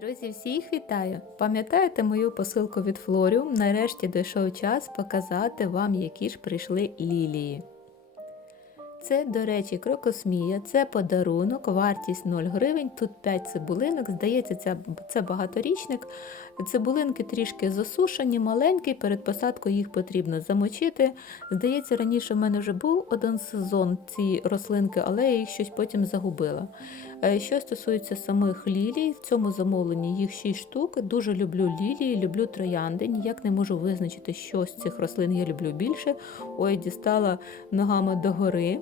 Друзі, всіх вітаю! Пам'ятаєте мою посилку від Флоріум? Нарешті дійшов час показати вам, які ж прийшли лілії. Це, до речі, крокосмія, це подарунок, вартість 0 гривень, тут 5 цибулинок. Здається, це, це багаторічник. Цибулинки трішки засушені, маленькі, перед посадкою їх потрібно замочити. Здається, раніше в мене вже був один сезон ці рослинки, але я їх щось потім загубила. Е, Що стосується самих лілій, в цьому замовленні їх 6 штук. Дуже люблю лілії, люблю троянди. Ніяк не можу визначити, що з цих рослин я люблю більше. Ой, дістала ногами догори.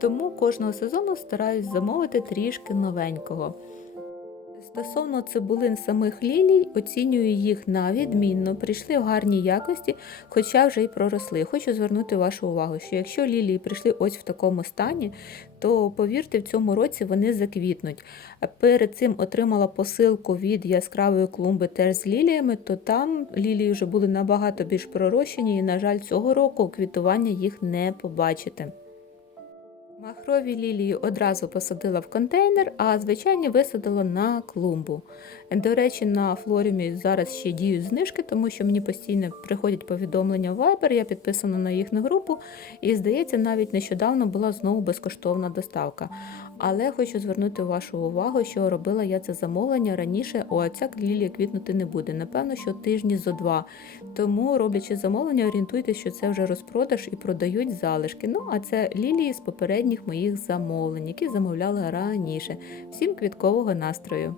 Тому кожного сезону стараюсь замовити трішки новенького. Стосовно цибулин самих лілій, оцінюю їх на відмінно, прийшли в гарній якості, хоча вже й проросли. Хочу звернути вашу увагу, що якщо лілії прийшли ось в такому стані, то повірте, в цьому році вони заквітнуть. Перед цим отримала посилку від яскравої клумби теж з ліліями, то там лілії вже були набагато більш пророщені, і, на жаль, цього року квітування їх не побачите. Махрові лілії одразу посадила в контейнер, а звичайні висадила на клумбу. До речі, на флоріумі зараз ще діють знижки, тому що мені постійно приходять повідомлення в Viber, я підписана на їхню групу, і здається, навіть нещодавно була знову безкоштовна доставка. Але хочу звернути вашу увагу, що робила я це замовлення раніше. О, ця лілія квітнути не буде. Напевно, що тижні зо два. Тому, роблячи замовлення, орієнтуйтесь, що це вже розпродаж і продають залишки. Ну, а це лілії з попередніх моїх замовлень, які замовляли раніше. Всім квіткового настрою!